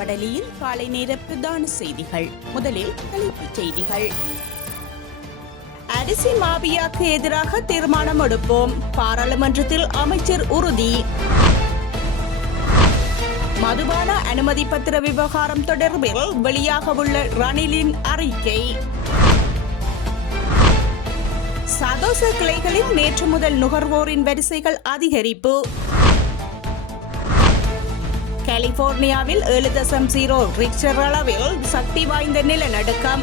வடலியில் காலை நேர பிரதான செய்திகள். முதலில் தலைப்புச் செய்திகள். அரிசி மாபியாக்கு எதிராக தீர்மானம் எடுப்போம், பாராளுமன்றத்தில் அமைச்சர் உறுதி. மதுபான அனுமதி பத்திர விவகாரம் தொடர்பில் வெளியாகவுள்ள ரணிலின் அறிக்கை. சதோச கிளைகளில் நேற்று முதல் நுகர்வோரின் வரிசைகள் அதிகரிப்பு. கலிபோர்னியாவில் 7.0 ரிக்டர் அளவில் சக்தி வாய்ந்த நிலநடுக்கம்.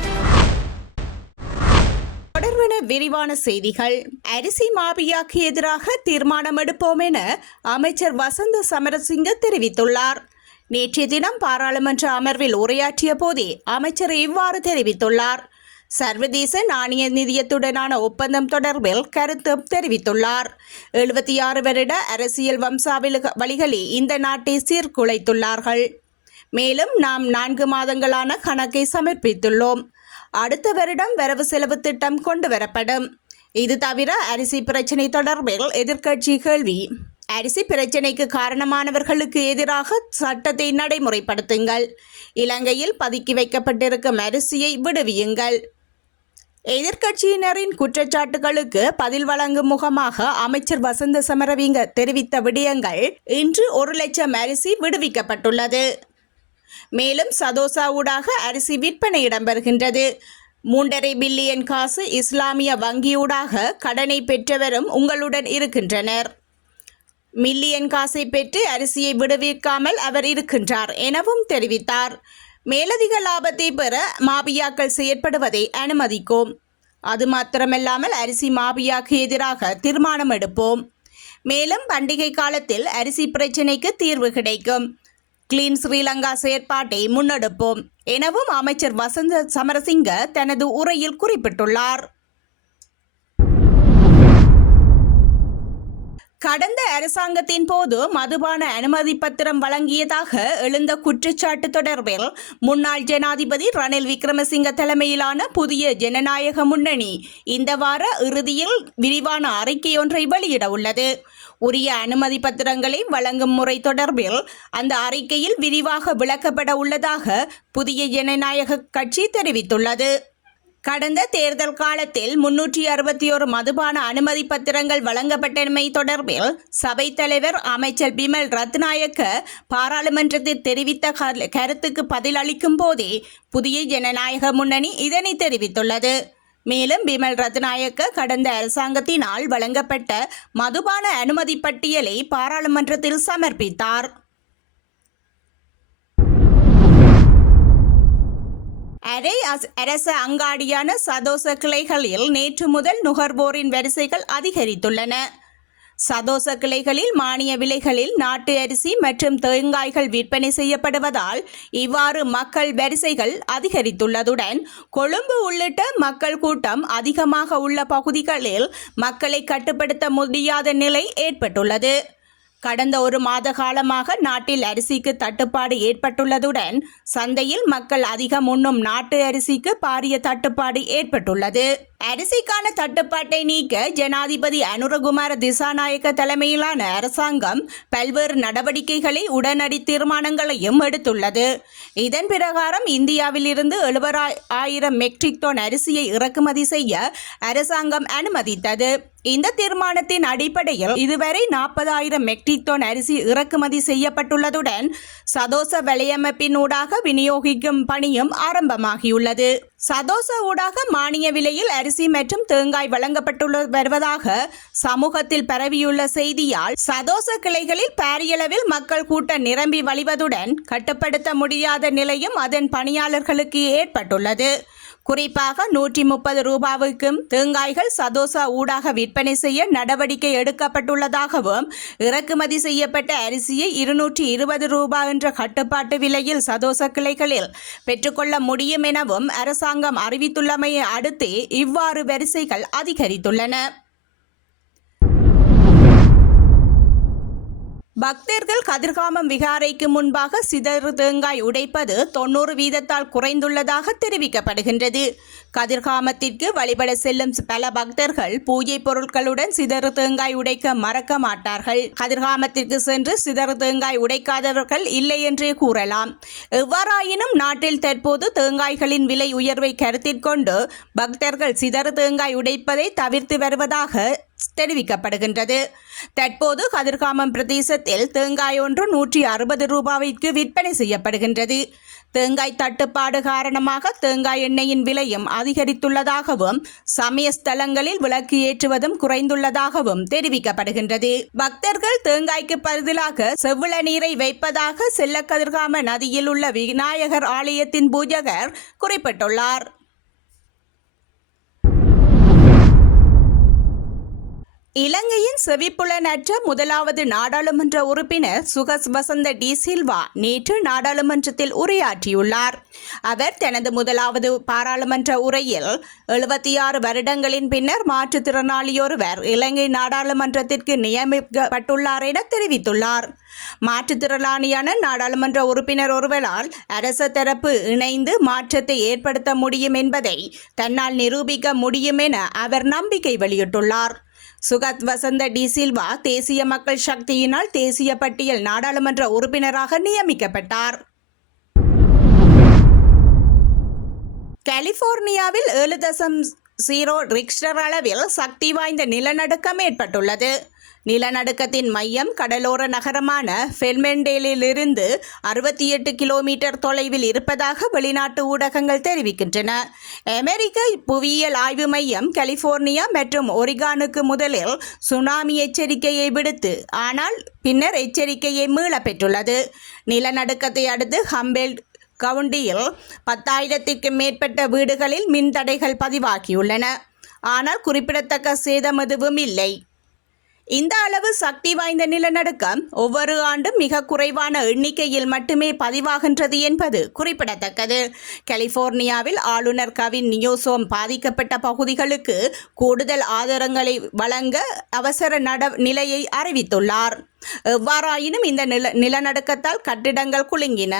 தொடர்பான விரிவான செய்திகள். அரிசி மாபியாக்கு எதிராக தீர்மானம் எடுப்போம் என அமைச்சர் வசந்த சமரசிங்க தெரிவித்துள்ளார். நேற்றைய தினம் பாராளுமன்ற அமர்வில் உரையாற்றிய போதே அமைச்சர் இவ்வாறு தெரிவித்துள்ளார். சர்வதேச நாணய நிதியத்துடனான ஒப்பந்தம் தொடர்பில் கருத்து தெரிவித்துள்ளார். 76 வருட அரசியல் வம்சாவளிகளே இந்த நாட்டை சீர்குலைத்துள்ளார்கள். மேலும் நாம் 4 மாதங்களான கணக்கை சமர்ப்பித்துள்ளோம். அடுத்த வருடம் வரவு செலவு திட்டம் கொண்டு வரப்படும். இது தவிர அரிசி பிரச்சினை தொடர்பில் எதிர்க்கட்சி கேள்வி. அரிசி பிரச்சினைக்கு காரணமானவர்களுக்கு எதிராக சட்டத்தை நடைமுறைப்படுத்துங்கள். இலங்கையில் பதுக்கி வைக்கப்பட்டிருக்கும் அரிசியை விடுவியுங்கள். எதிர்க்கட்சியினரின் குற்றச்சாட்டுகளுக்கு பதில் வழங்கும் முகமாக அமைச்சர் வசந்த சமரசிங்க தெரிவித்த விடயங்கள். இன்று 1 லட்சம் அரிசி விடுவிக்கப்பட்டுள்ளது. மேலும் சதோசா ஊடாக அரிசி விற்பனை இடம்பெறுகின்றது. 3.5 பில்லியன் காசு இஸ்லாமிய வங்கியூடாக கடனை பெற்றவரும் உங்களுடன் இருக்கின்றனர். மில்லியன் காசை பெற்று அரிசியை விடுவிக்காமல் அவர் இருக்கின்றார் எனவும் தெரிவித்தார். மேலதிக லாபத்தை பெற மாபியாக்கள் செயற்படுவதை அனுமதிக்கும். அது மாத்திரமல்லாமல் அரிசி மாபியாக்கு எதிராக தீர்மானம் எடுப்போம். மேலும் பண்டிகை காலத்தில் அரிசி பிரச்சினைக்கு தீர்வு கிடைக்கும். கிளீன் ஸ்ரீலங்கா செயற்பாட்டை முன்னெடுப்போம் எனவும் அமைச்சர் வசந்த சமரசிங்க தனது உரையில் குறிப்பிட்டுள்ளார். கடந்த அரசாங்கத்தின் போது மதுபான அனுமதி பத்திரம் வழங்கியதாக எழுந்த குற்றச்சாட்டு தொடர்பில் முன்னாள் ஜனாதிபதி ரணில் விக்ரமசிங்க தலைமையிலான புதிய ஜனநாயக முன்னணி இந்த வார இறுதியில் விரிவான அறிக்கையொன்றை வெளியிட உள்ளது. உரிய அனுமதி பத்திரங்களை வழங்கும் முறை தொடர்பில் அந்த அறிக்கையில் விரிவாக விளக்கப்பட உள்ளதாக புதிய ஜனநாயக கட்சி தெரிவித்துள்ளது. கடந்த தேர்தல் காலத்தில் 361 மதுபான அனுமதி பத்திரங்கள் வழங்கப்பட்டமை தொடர்பில் சபைத் தலைவர் அமைச்சர் பிமல் ரத்நாயக்க பாராளுமன்றத்தில் தெரிவித்த கருத்துக்கு பதிலளிக்கும் போதே புதிய ஜனநாயக முன்னணி இதனை தெரிவித்துள்ளது. மேலும் பிமல் ரத்நாயக்க கடந்த அரசாங்கத்தினால் வழங்கப்பட்ட மதுபான அனுமதி பட்டியலை பாராளுமன்றத்தில் சமர்ப்பித்தார். அரச அங்காடியான சதோச கிளைகளில் நேற்று முதல் நுகர்வோரின் வரிசைகள் அதிகரித்துள்ளன. சதோச கிளைகளில் மானிய விலைகளில் நாட்டு அரிசி மற்றும் தேங்காய்கள் விற்பனை செய்யப்படுவதால் இவ்வாறு மக்கள் வரிசைகள் அதிகரித்துள்ளதுடன் கொழும்பு உள்ளிட்ட மக்கள் கூட்டம் அதிகமாக உள்ள பகுதிகளில் மக்களை கட்டுப்படுத்த முடியாத நிலை ஏற்பட்டுள்ளது. கடந்த 1 மாத காலமாக நாட்டில் அரிசிக்கு தட்டுப்பாடு ஏற்பட்டுள்ளதுடன் சந்தையில் மக்கள் அதிகம் உண்ணும் நாட்டு அரிசிக்கு பாரிய தட்டுப்பாடு ஏற்பட்டுள்ளது. அரிசிக்கான தட்டுப்பாட்டை நீக்க ஜனாதிபதி அனுரகுமார திசாநாயக்க தலைமையிலான அரசாங்கம் பல்வேறு நடவடிக்கைகளை உடனடி தீர்மானங்களையும் எடுத்துள்ளது. இதன் பிரகாரம் இந்தியாவில் இருந்து 70,000 மெட்ரிக் டன் அரிசியை இறக்குமதி செய்ய அரசாங்கம் அனுமதித்தது. இந்த தீர்மானத்தின் அடிப்படையில் இதுவரை 40,000 மெட்ரிக் டன் அரிசி இறக்குமதி செய்யப்பட்டுள்ளதுடன் சதோச வலையமைப்பின் ஊடாக விநியோகிக்கும் பணியும் ஆரம்பமாகியுள்ளது. சதோச ஊடாக மானிய விலையில் அரிசி மற்றும் தேங்காய் வழங்கப்பட்டு வருவதாக சமூகத்தில் பரவியுள்ள செய்தியால் சதோச கிளைகளில் பாரியளவில் மக்கள் கூட்டம் நிரம்பி வழிவதுடன் கட்டுப்படுத்த முடியாத நிலையும் அதன் பணியாளர்களுக்கு ஏற்பட்டுள்ளது. குறிப்பாக 130 ரூபாய்க்கும் தேங்காய்கள் சதோசா ஊடாக விற்பனை செய்ய நடவடிக்கை எடுக்கப்பட்டுள்ளதாகவும் இறக்குமதி செய்யப்பட்ட அரிசியை 220 ரூபாய் என்ற கட்டுப்பாட்டு விலையில் சதோச கிளைகளில் பெற்றுக்கொள்ள முடியும் எனவும் அரசாங்கம் அறிவித்துள்ளமையை அடுத்து இவ்வாறு வரிசைகள் அதிகரித்துள்ளன. பக்தர்கள் கதிர்காமம் விகாரைக்கு முன்பாக சிதறு தேங்காய் உடைப்பது 90% குறைந்துள்ளதாக தெரிவிக்கப்படுகின்றது. கதிர்காமத்திற்கு வழிபட செல்லும் பல பக்தர்கள் பூஜை பொருட்களுடன் சிதறு தேங்காய் உடைக்க மறக்க மாட்டார்கள். கதிர்காமத்திற்கு சென்று சிதறு தேங்காய் உடைக்காதவர்கள் இல்லை என்றே கூறலாம். எவ்வாறாயினும் நாட்டில் தற்போது தேங்காய்களின் விலை உயர்வை கருத்தில் கொண்டு பக்தர்கள் சிதறு தேங்காய் உடைப்பதை தவிர்த்து வருவதாக தெரிவிக்கப்படுகின்றது. தற்போது கதிர்காமம் பிரதேசத்தில் தேங்காய் ஒன்று 160 ரூபாய்க்கு விற்பனை செய்யப்படுகின்றது. தேங்காய் தட்டுப்பாடு காரணமாக தேங்காய் எண்ணெயின் விலையும் அதிகரித்துள்ளதாகவும் சமய ஸ்தலங்களில் விளக்கு ஏற்றுவதும் குறைந்துள்ளதாகவும் தெரிவிக்கப்படுகின்றது. பக்தர்கள் தேங்காய்க்கு பதிலாக செவ்விள நீரை வைப்பதாக செல்லக்கதிர்காம நதியில் உள்ள விநாயகர் ஆலயத்தின் பூஜகர் குறிப்பிட்டுள்ளார். இலங்கையின் செவிப்புலனற்ற முதலாவது நாடாளுமன்ற உறுப்பினர் சுகஸ் வசந்த டி சில்வா நேற்று நாடாளுமன்றத்தில் உரையாற்றியுள்ளார். அவர் தனது முதலாவது பாராளுமன்ற உரையில் 76 வருடங்களின் பின்னர் மாற்றுத்திறனாளியொருவர் இலங்கை நாடாளுமன்றத்திற்கு நியமிக்கப்பட்டுள்ளார் என தெரிவித்துள்ளார். மாற்றுத்திறனாளியான நாடாளுமன்ற உறுப்பினர் ஒருவரால் அரச தரப்பு இணைந்து மாற்றத்தை ஏற்படுத்த முடியும் என்பதை தன்னால் நிரூபிக்க முடியும் என அவர் நம்பிக்கை வெளியிட்டுள்ளார். சுகத் வசந்த டி சில்வா தேசிய மக்கள் சக்தியினால் தேசிய பட்டியல் நாடாளுமன்ற உறுப்பினராக நியமிக்கப்பட்டார். கலிபோர்னியாவில் 7.0 ரிக்டர் அளவில் சக்தி வாய்ந்த நிலநடுக்கம் ஏற்பட்டுள்ளது. நிலநடுக்கத்தின் மையம் கடலோர நகரமான ஃபெல்மெண்டேலிலிருந்து 68 கிலோமீட்டர் தொலைவில் இருப்பதாக வெளிநாட்டு ஊடகங்கள் தெரிவிக்கின்றன. அமெரிக்க புவியியல் ஆய்வு மையம் கலிபோர்னியா மற்றும் ஒரிகானுக்கு முதலில் சுனாமி எச்சரிக்கையை விடுத்து ஆனால் பின்னர் எச்சரிக்கையை மீள பெற்றுள்ளது. நிலநடுக்கத்தை அடுத்து ஹம்பெல்ட் கவுண்டியில் 10,000க்கும் மேற்பட்ட வீடுகளில் மின்தடைகள் பதிவாகியுள்ளன. ஆனால் குறிப்பிடத்தக்க சேதம் எதுவும் இல்லை. இந்த அளவு சக்தி வாய்ந்த நிலநடுக்கம் ஒவ்வொரு ஆண்டும் மிக குறைவான எண்ணிக்கையில் மட்டுமே பதிவாகின்றது என்பது குறிப்பிடத்தக்கது. கலிபோர்னியாவில் ஆளுநர் கவின் நியூசோம் பாதிக்கப்பட்ட பகுதிகளுக்கு கூடுதல் ஆதாரங்களை வழங்க அவசர நிலையை அறிவித்துள்ளார். எவ்வாறாயினும் இந்த நிலநடுக்கத்தால் கட்டிடங்கள் குலுங்கின.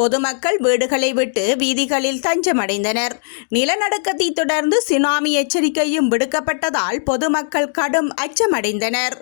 பொதுமக்கள் வீடுகளை விட்டு வீதிகளில் தஞ்சமடைந்தனர். நிலநடுக்கத்தை தொடர்ந்து சுனாமி எச்சரிக்கையும் விடுக்கப்பட்டதால் பொதுமக்கள் கடும் அச்சமடைந்தனர்.